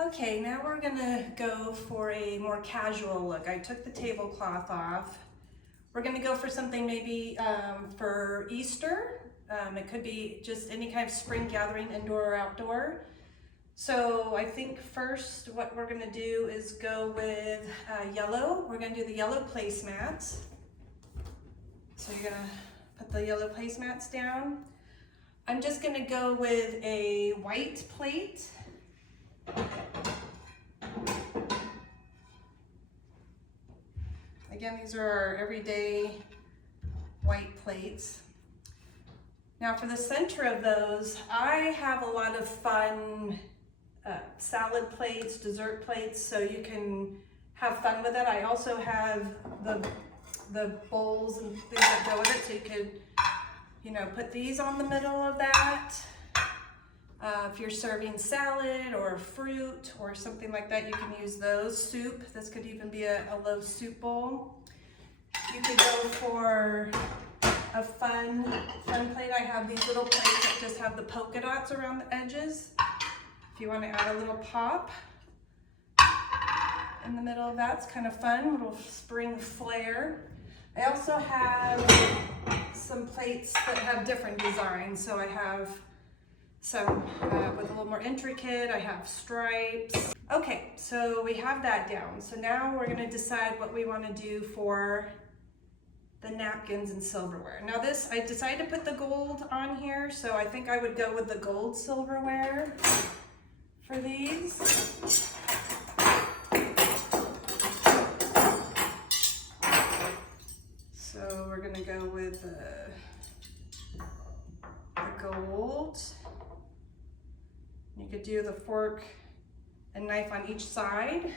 Okay, now we're gonna go for a more casual look. I took the tablecloth off. We're gonna go for something maybe for Easter. It could be just any kind of spring gathering, indoor or outdoor. So I think first what we're gonna do is go with yellow. We're gonna do the yellow placemats. So you're gonna put the yellow placemats down. I'm just gonna go with a white plate. Again, these are our everyday white plates. Now for the center of those, I have a lot of fun salad plates, dessert plates, so you can have fun with it. I also have the bowls and things that go with it, so you could, you know, put these on the middle of that. If you're serving salad or fruit or something like that, you can use those. Soup, this could even be a low soup bowl. You could go for a fun plate. I have these little plates that just have the polka dots around the edges. If you want to add a little pop in the middle of that, it's kind of fun, little spring flair. I also have some plates that have different designs. So I have some with a little more intricate. I have stripes. Okay, so we have that down. So now we're gonna decide what we wanna do for the napkins and silverware. Now this, I decided to put the gold on here, so I think I would go with the gold silverware for these. So we're gonna go with the gold. You could do the fork and knife on each side,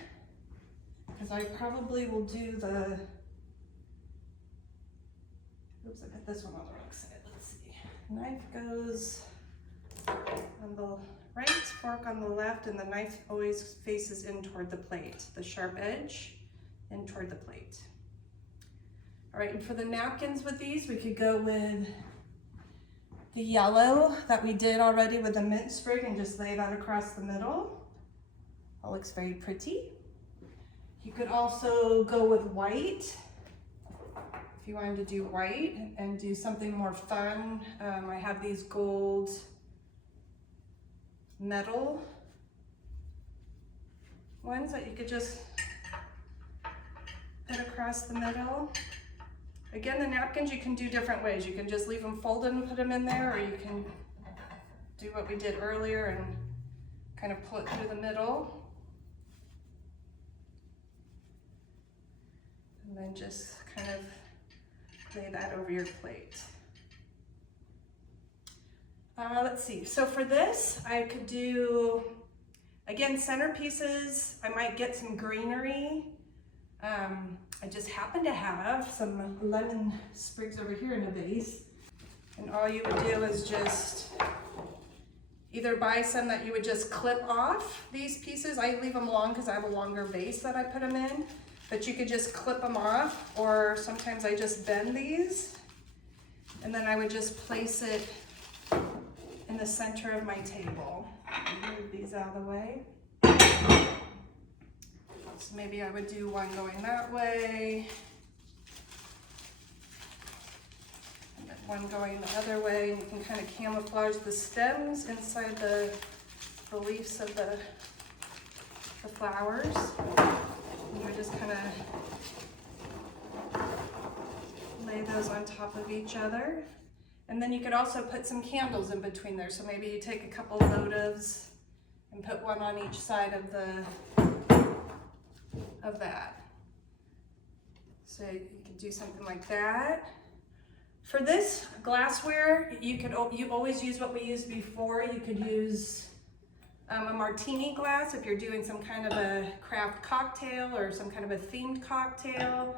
because I probably will do the, oops, I put this one on the wrong side. Let's see. Knife goes on the right, fork on the left, and the knife always faces in toward the plate, the sharp edge in toward the plate. All right, and for the napkins with these, we could go with the yellow that we did already with the mint sprig and just lay that across the middle. That looks very pretty. You could also go with white if you wanted to do white and do something more fun. I have these gold metal ones that you could just put across the middle. Again, the napkins you can do different ways. You can just leave them folded and put them in there, or you can do what we did earlier and kind of pull it through the middle. And then just kind of lay that over your plate. Let's see, so for this, I could do, again, centerpieces. I might get some greenery. I just happen to have some lemon sprigs over here in a vase. And all you would do is just either buy some that you would just clip off these pieces. I leave them long because I have a longer vase that I put them in, but you could just clip them off, or sometimes I just bend these, and then I would just place it in the center of my table. Move these out of the way. So maybe I would do one going that way, and then one going the other way. You can kind of camouflage the stems inside the leaves of the flowers. And you just kind of lay those on top of each other. And then you could also put some candles in between there. So maybe you take a couple votives and put one on each side of that. So you could do something like that. For this glassware, you always use what we used before. You could use a martini glass if you're doing some kind of a craft cocktail or some kind of a themed cocktail.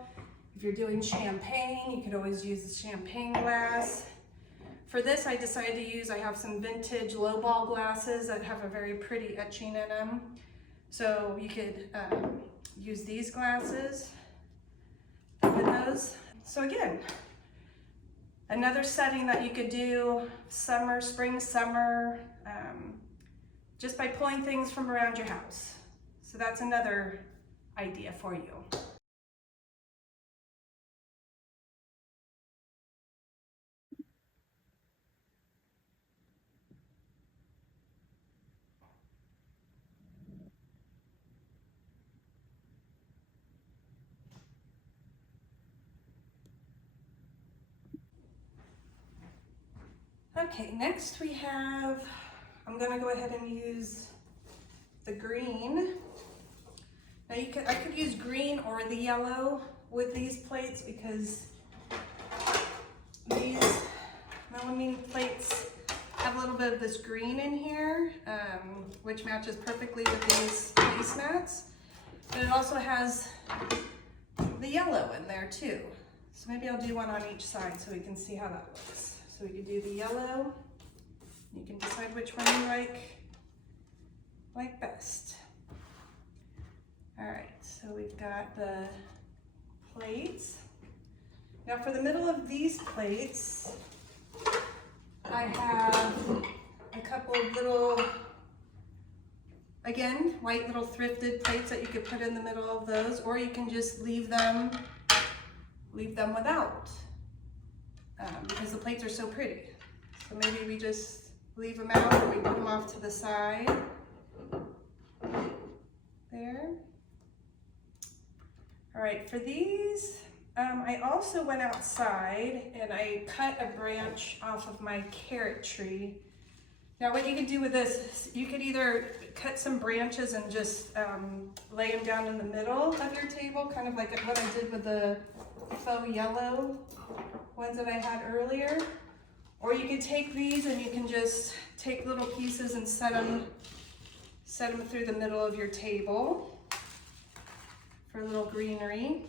If you're doing champagne, you could always use the champagne glass. For this, I decided to use, I have some vintage lowball glasses that have a very pretty etching in them. So you could use these glasses with those. So again, another setting that you could do, summer, spring, summer, just by pulling things from around your house. So that's another idea for you. Okay, next we have, I'm gonna go ahead and use the green. Now I could use green or the yellow with these plates because these melamine plates have a little bit of this green in here, which matches perfectly with these placemats. But it also has the yellow in there too. So maybe I'll do one on each side so we can see how that looks. So we could do the yellow. You can decide which one you like best. All right, so we've got the plates. Now for the middle of these plates, I have a couple of little, again, white little thrifted plates that you could put in the middle of those, or you can just leave them without, because the plates are so pretty. So maybe we just leave them out, or we put them off to the side. There. All right, for these, I also went outside and I cut a branch off of my carrot tree. Now what you could do with this, you could either cut some branches and just lay them down in the middle of your table, kind of like what I did with the faux yellow ones that I had earlier. Or you could take these and you can just take little pieces and set them through the middle of your table for a little greenery.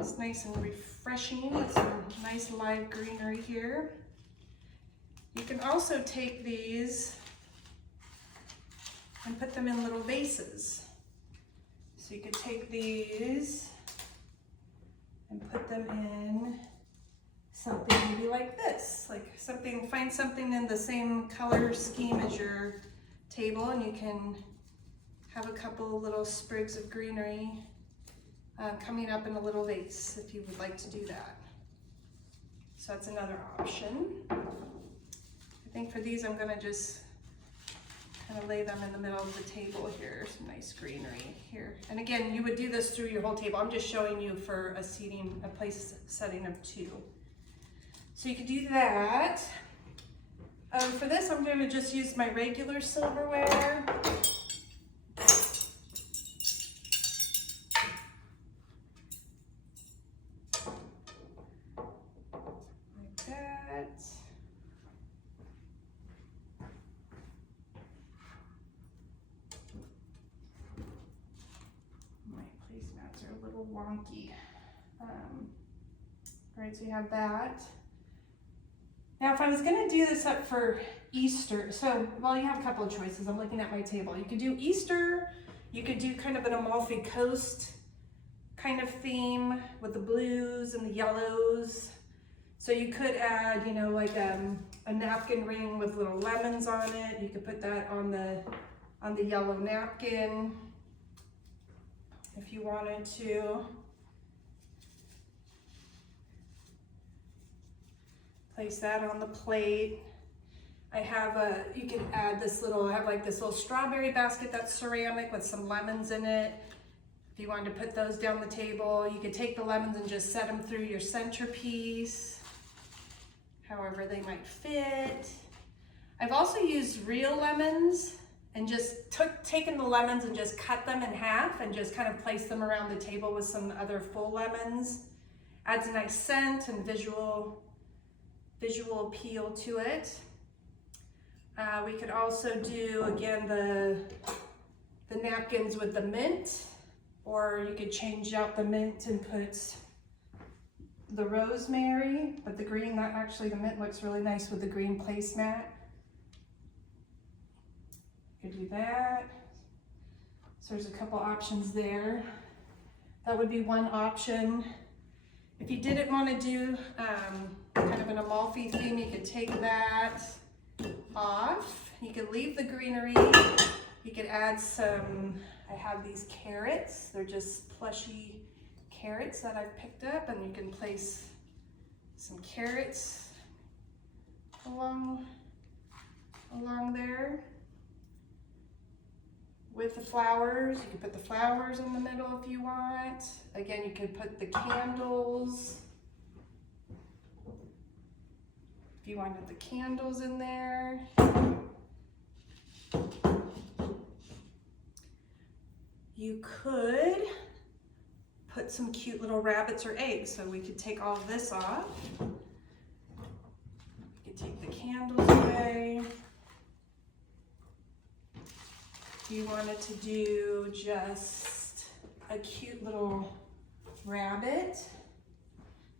It's nice and refreshing with some nice live greenery here. You can also take these and put them in little vases. So you could take these and put them in something maybe like this, find something in the same color scheme as your table, and you can have a couple little sprigs of greenery coming up in a little vase if you would like to do that. So that's another option. I think for these I'm gonna just kind of lay them in the middle of the table here, some nice greenery here. And again, you would do this through your whole table. I'm just showing you for a place setting of 2. So you could do that. For this, I'm going to just use my regular silverware. Like that. My placemats are a little wonky. All right, so you have that. Now, if I was going to do this up for Easter, well, you have a couple of choices. I'm looking at my table. You could do Easter, you could do kind of an Amalfi Coast kind of theme with the blues and the yellows. So you could add, like a napkin ring with little lemons on it. You could put that on the yellow napkin if you wanted to. Place that on the plate. I have you can add this little, I have like this little strawberry basket that's ceramic with some lemons in it. If you wanted to put those down the table, you could take the lemons and just set them through your centerpiece, however they might fit. I've also used real lemons and just taken the lemons and just cut them in half and just kind of place them around the table with some other full lemons. Adds a nice scent and visual appeal to it. We could also do, again, the napkins with the mint, or you could change out the mint and put the rosemary, but the green, the mint looks really nice with the green placemat. You could do that. So there's a couple options there. That would be one option. If you didn't want to do kind of an Amalfi theme, you could take that off. You could leave the greenery. You could add some, I have these carrots. They're just plushy carrots that I've picked up, and you can place some carrots along there with the flowers. You can put the flowers in the middle if you want. Again, you could put the candles. If you wanted the candles in there. You could put some cute little rabbits or eggs. So we could take all of this off. You could take the candles away. If you wanted to do just a cute little rabbit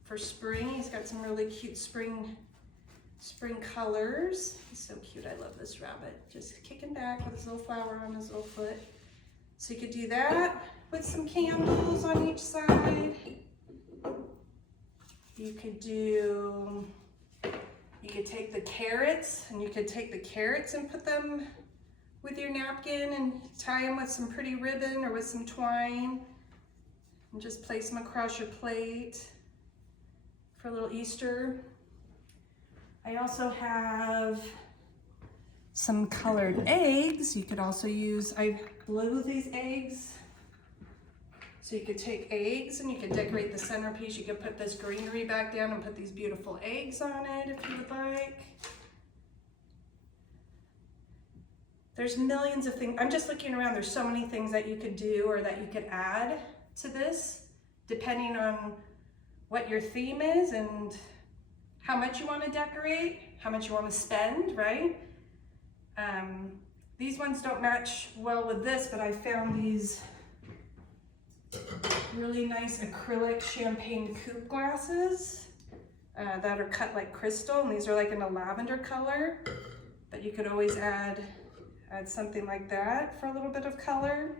for spring, he's got some really cute spring colors. He's so cute. I love this rabbit. Just kicking back with his little flower on his little foot. So you could do that with some candles on each side. You could take the carrots, and you could take the carrots and put them with your napkin and tie them with some pretty ribbon or with some twine, and just place them across your plate for a little Easter. I also have some colored eggs. You could also use, I glue these eggs. So you could take eggs and you could decorate the centerpiece. You could put this greenery back down and put these beautiful eggs on it if you would like. There's millions of things. I'm just looking around. There's so many things that you could do or that you could add to this, depending on what your theme is and how much you want to decorate, how much you want to spend, right? These ones don't match well with this, but I found these really nice acrylic champagne coupe glasses that are cut like crystal, and these are like in a lavender color, but you could always add something like that for a little bit of color.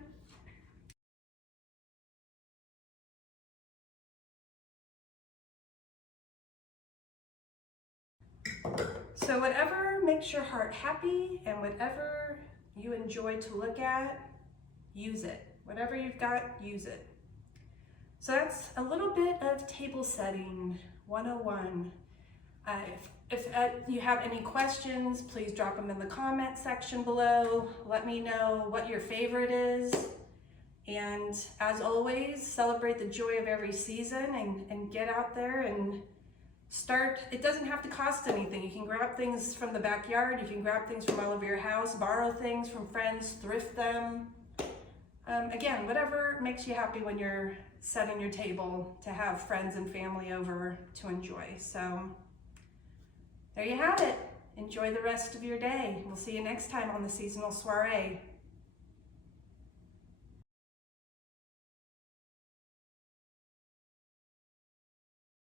So whatever makes your heart happy and whatever you enjoy to look at, use it. Whatever you've got, use it. So that's a little bit of table setting 101. If you have any questions, please drop them in the comment section below. Let me know what your favorite is. And as always, celebrate the joy of every season and get out there and start. It doesn't have to cost anything. You can grab things from the backyard. You can grab things from all over your house, borrow things from friends, thrift them. Again, whatever makes you happy when you're setting your table to have friends and family over to enjoy. So there you have it. Enjoy the rest of your day. We'll see you next time on the Seasonal Soiree.